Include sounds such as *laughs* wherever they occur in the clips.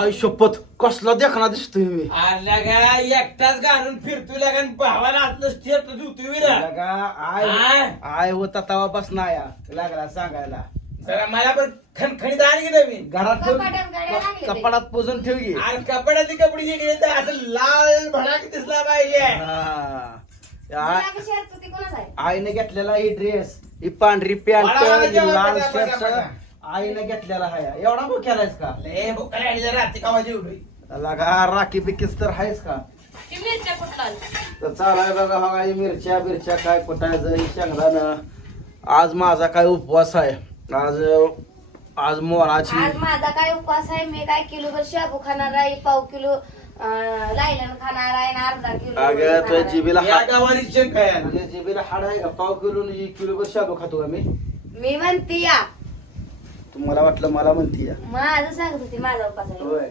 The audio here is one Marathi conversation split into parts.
आई शपथ कसला देखना दिसतोय मी. आल्या का एकटाच घालून फिरतोय लागा भावाला आतलं स्टेट धुतोय विरा लगा. I I. आय होता तवापासून आया. लागला सांगायला. जरा मला पण खणखणीत आण की नवीन. घरात ठेव- कपाटात गाड्या लागल्या क- कपाटात पुजून ठेव की. आणि कपड्याचे कपडे गेले तर असं लाल भडाक दिसला पाहिजे. हा. आय- गुलाबी शर्ट होती कोणाचा आहे? आईने घेतलेला ही ड्रेस ही पांढरी पॅन्ट वाडा, वाडा, ही जेव्हा लाल शर्ट. आईने घेतलेला हाय. एवढा बघ केलायस का? लय भुका लागली रात्री कावाची उठली लगा राखी बिकीस तर आहेस का? ती मिरच्या कुठला तर चालाय बघा हा मिरच्या बिरच्या काय कुटायचं ही शेंगदाणं. आज माझा काय उपवास आहे आज आज मोराची आज माझा काय उपवास आहे मी काय किलो भर शाबू खाणार आहे पाव किलो अं, लायलन खाणार आहे आणि अर्धा किलो अगं खाणार तुझ्या आहे. जिबीला या हाड काय? तुझ्या जिबीला हाड आहे का? पाव किलो आणि किलो शाबू खातो का मी? मी म्हणते या. तुम्हाला वाटलं मला म्हणती या. माझं सांगत होती माझा उपवास आहे होय.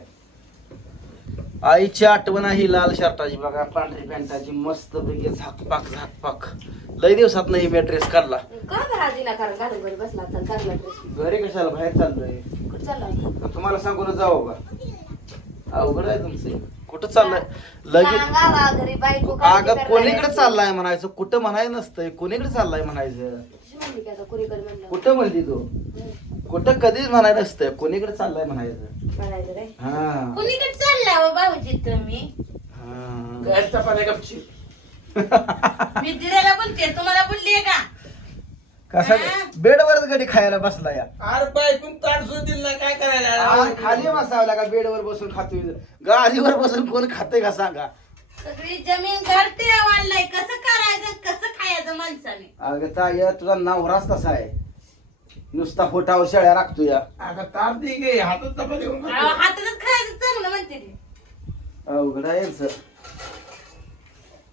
आईची आठवण आहे ही लाल शर्टाची. बघा पांढरी पॅन्टाची मस्त पैकी झाकपाक झाकपाक. लय दिवसात नाही मी ड्रेस काढला. का बरं आज विनाकारण घालून घरी बसला? तर चांगला ड्रेस घरी कशाला? बाहेर चाललोय. कुठं चाललाय तर तुम्हाला सांगून जाऊ का? अवघड आहे तुमचे. कुठं चाललंय? लगेच घरी बायको अगं करणार कोणीकडे? चाललाय म्हणायचं? कुठं म्हणायचं नसतंय? कोणीकडे चाललाय म्हणायचं? म्हणली. की आता कोणीकडे म्हणलं कुठं म्हणली तू? कुठं कधीच म्हणायचं नसतंय कोणीकडे चाललाय म्हणायचं. म्हणायचं रे. हा. कुणीकडे चालला हो भाऊजी तुम्ही? हा. घर चपात्या गपची मी दिराला बोलते. तुम्हाला बोलली का? कसा बेडवरच गडी खायला बसला या अरे बायकून ताट सुद्धा दिलं नाही काय करायला? खाली बसावला का बेडवर बसून खातोय. गाडीवर बसून कोण खाते का सांगा? सगळी जमीन घडते वाढलाय कसं करायचं कसं खायचं माणसाने? अगं ताय तुझा नवराच तसा आहे. नुसता फोटावर शेळ्या राखतो या. अगं ताट दे गे हातात चपाती घेऊन अहो, खातो. हातातच खायचं चांगलं म्हणते ते. अवघड आहे.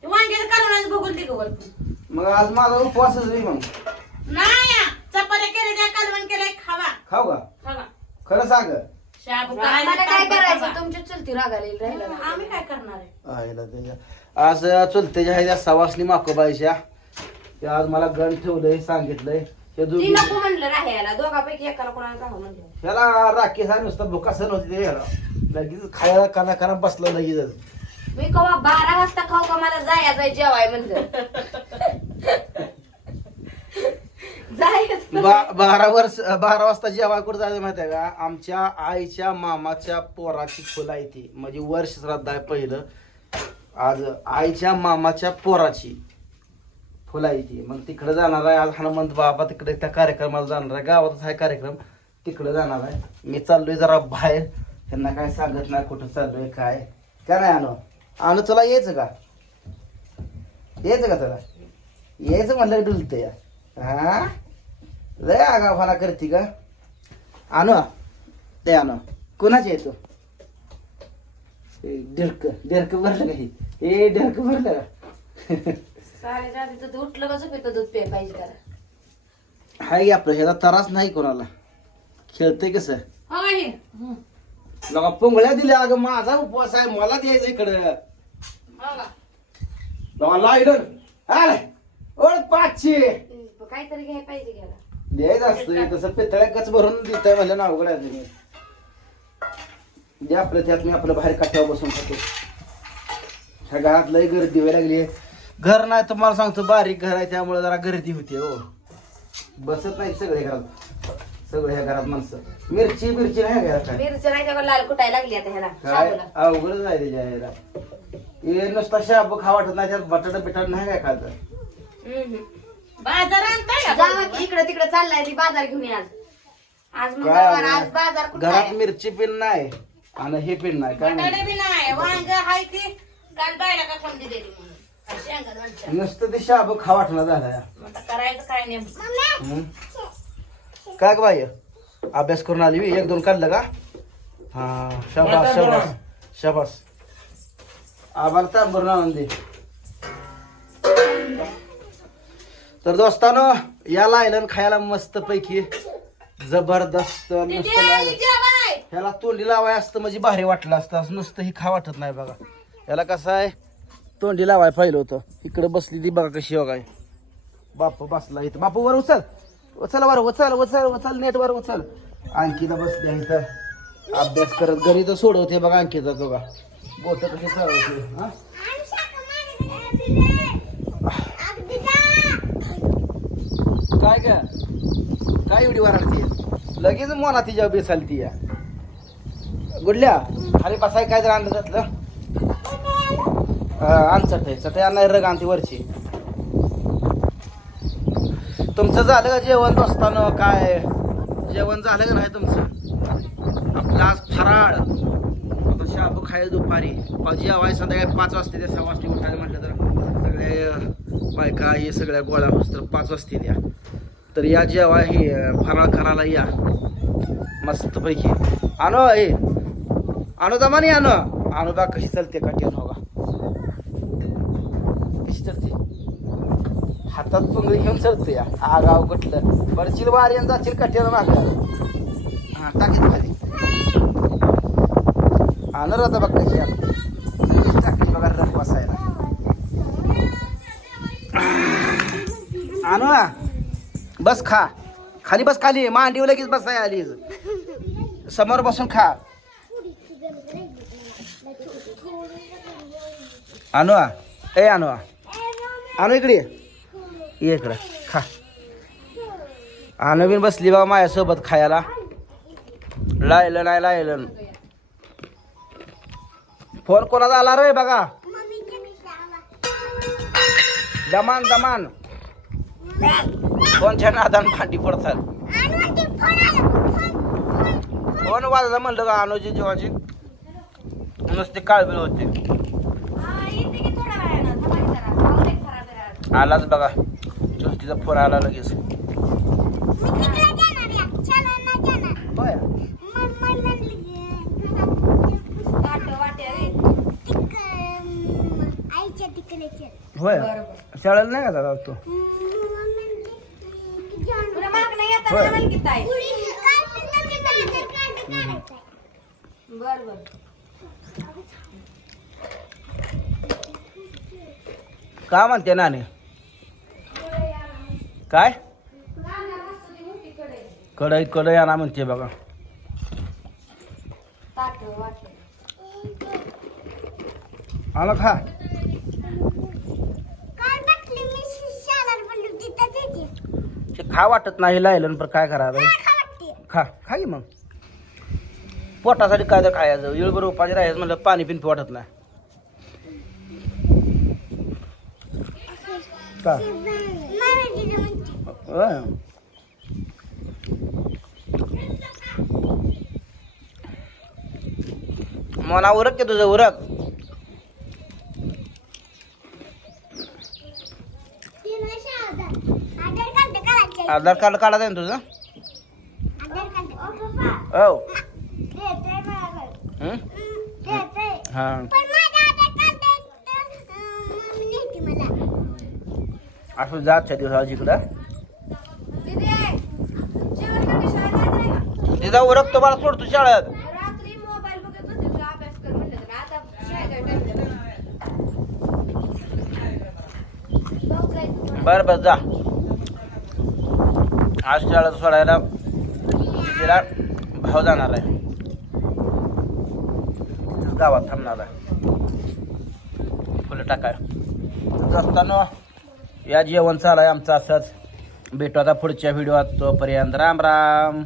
ते वांग्याचं बघून. मग आज माझा उपवासच आहे मग. नाही चपात्या केल्या त्या कालवण केलंय खावा. खाऊ का? खावा. खरं सांग. शाबू काय करायचं. तुमची चुलती रागाला येईल राहिलं हं, आम्ही काय करणार आहे? आईला त्याच्या आज चुलतेच्या ह्या सवासनी माकोबाईच्या ते आज मला गण ठेवलंय सांगितलंय. हे ती दोघी नको म्हणलं राहायला दोघापैकी एकाला कोणाला राहा म्हणलं. ह्याला राखी सा नुसता भुका सण होती ते ह्याला. लगेच खायला काना काना बसलं लगेच. मी कवा बारा वाजता खाऊ का मला जाया जाय जेवाय म्हणलं. जायच *laughs* बा- बारा वर्ष बारा वाजता जेव्हा कुठं जायचं माहिती आहे का? आमच्या आईच्या मामाच्या पोराची फुलं आहे ती. म्हणजे वर्ष श्राद्ध आहे पहिलं. आज आईच्या मामाच्या पोराची फुलं आहे ती. मग तिकडे जाणार आहे. आज हनुमंत बाबा तिकडे त्या कार्यक्रमाला जाणार आहे. गावातच आहे कार्यक्रम. तिकडे जाणार आहे. मी चाललोय जरा बाहेर. त्यांना काय सांगत नाही कुठं चाललोय काय. काय नाही आणू आणू तुला यायचं का? यायचं का तुला यायचं म्हणलं डुलतं या हा? लय आगावपणा करते का आणू. ते आणू. कोणाचे येतो डेरक डेरक भरलं का हे? ए डेरक भरलं का? साडेच्या आधी दूध उठलं कसं पितं दूध पे पाहिजे त्याला. हाय आपलं ह्याला त्रास नाही कोणाला. खेळतंय कसं? हो हे. हं. लगा पोंगळ्या दिल्या अगं माझा उपवास आहे मला द्यायचं इकडं. हो का? लगा लायडर आले. ओळ पाचशे. काहीतरी घ्याय पाहिजे घ्यायला. द्यायचं असतं तसं पितळ्या कच भरून देताय म्हणलं ना अवघड आहे तुम्ही द्या आपलं त्यात मी आपलं बाहेर काट्यावर बसून खातो. ह्या घरात लय गर्दी व्हायला लागली घर नाही तुम्हाला सांगतो बारीक घर आहे त्यामुळे जरा गर्दी होते हो. बसत नाही सगळे घरात. सगळे ह्या घरात माणसं. मिरची मिरची नाही घरात काय? मिरच्या नाही त्याला लाल कुटायला लागली आता ह्याला काय? शाबूला. अवघडच आहे त्याच्या ह्याला. हे नुसता शाबू खा वाटत नाही त्यात बटाटा बिटाट नाही काय खात हम्म. बाजार आणताय का? जावा की इकडे तिकडे चाललाय ती बाजार घेऊन ये आज. आज काय मंगळवार आज बाजार कुठं घरात आहे? मिरची पिन नाही आणि हे पिन नाही काय बटाटे नाही. बी नाही वांग हाय ती. काल बायला का कोण दिलेली म्हणून? आणि शेंगा दोनच्या. नुसतं ते शाबू खा वाटणं झाला मग आता करायचं काय नेमकं? काय ग बाई? अभ्यास करून आली बी? एक दोन काढलं का? हा शाबास शाबास शाबास. आम्हाला तांबरून आणून तर दोस्तानो या लायलन खायला मस्त पैकी जबरदस्त नुसतं. ह्याला तोंडी लावाय असतं म्हणजे भारी वाटलं असतं. असं नुसतं ही खा वाटत नाही बघा. याला कसं आहे? तोंडी लावाय पाहिलं होतं. इकडं बसली ती बघा कशी बघाय बापू बसला इथं. बापू वर उचल. उचल वर उचल उचल उचल नेट वर उचल. आणखी बसली आहे इथं. अभ्यास करत घरी तर सोडवते बघा अंकिता तो का बोट कशी चालवते हा? काय का काय एवढी वराडती? लगेच मोना तिच्या बेसालती या. गुडल्या खाली बसाय काय जर आणलं त्यातलं? आमचं आहे ते आणणार रग आणते वरची. तुमचं झालं का जेवण बसताना काय? जेवण झालं का नाही तुमचं? आपलं आज फराळ. आता शाबू खायला दुपारी. पाहिजे जेवाय संध्याकाळी पाच वाजते त्या सहा वाजता उठायला म्हटलं तर. सगळे बायका हे सगळ्या गोळ्या होस तर पाच वाजते द्या तर या जेव्हा हे फराळ करायला या. मस्तपैकी. आणो हे आणू दमा नाही आणू. आणू बा कशी चालते काटेन हो कशी चालते? हातात पंगडी घेऊन चढतो या. आगाव कुठलं? बरचील वार येऊन जातील कट्याला मागं. हा टाकीत खाली. आणर आता बघ कशी आहे. बघा रंग बसायला. आणू बस खा. खाली बस खाली. मांडीवर लगेच बसाय आली. समोर बसून खा. आणू हा. ए हा. आणू इकडे. ये. इकडं. खा. आणू बिन बसली बाबा माझ्यासोबत खायला. लायलं नाही लायलं फोन कोणाचा आला रे बघा. दमान दमान फोनच्या नादान भांडी पडतात? फोन वाजला म्हणलं का अनुजी जेव्हाची नुसते काळबिळ होते. आलाच बघा. तिचा फोन आला लगेच. होय. शाळेला नाही का जात तू तुला माग नाही येता होय. की ताई काढायचं बर बर. का म्हणते नाणे काय? कढई कढई आणा म्हणते बघा. ताट आला खा काल बसली मी शाळेत बोलली तिथंच येते ते खा वाटत नाही लायलं पण काय करायचं खा खा की मग. पोटासाठी काय तर खायचं येळभर उपाशी राहायचं म्हणलं पाणी पिन वाटत नाही. का. मना उरक की तुझं उरक तिला शाळेत आधार कार्ड काढायचं आधार कार्ड काढायचं आहे ना तुझं? हो. हां? असं जात दिवसाला जिकडं. दीदी जेवण करते तिथं मला सोडतो शाळेत. बरं बरं जा बसते तुला अभ्यास कर म्हणलं तर आता शाळेत टाइम बर बर जा आज शाळा सोडायला तिला भाव जाणार आहे. गावात थांबणार आहे. फुलं टाकाय असताना या जेवण चालाय आमचं असंच. भेटू आता पुढच्या व्हिडिओत तोपर्यंत राम राम.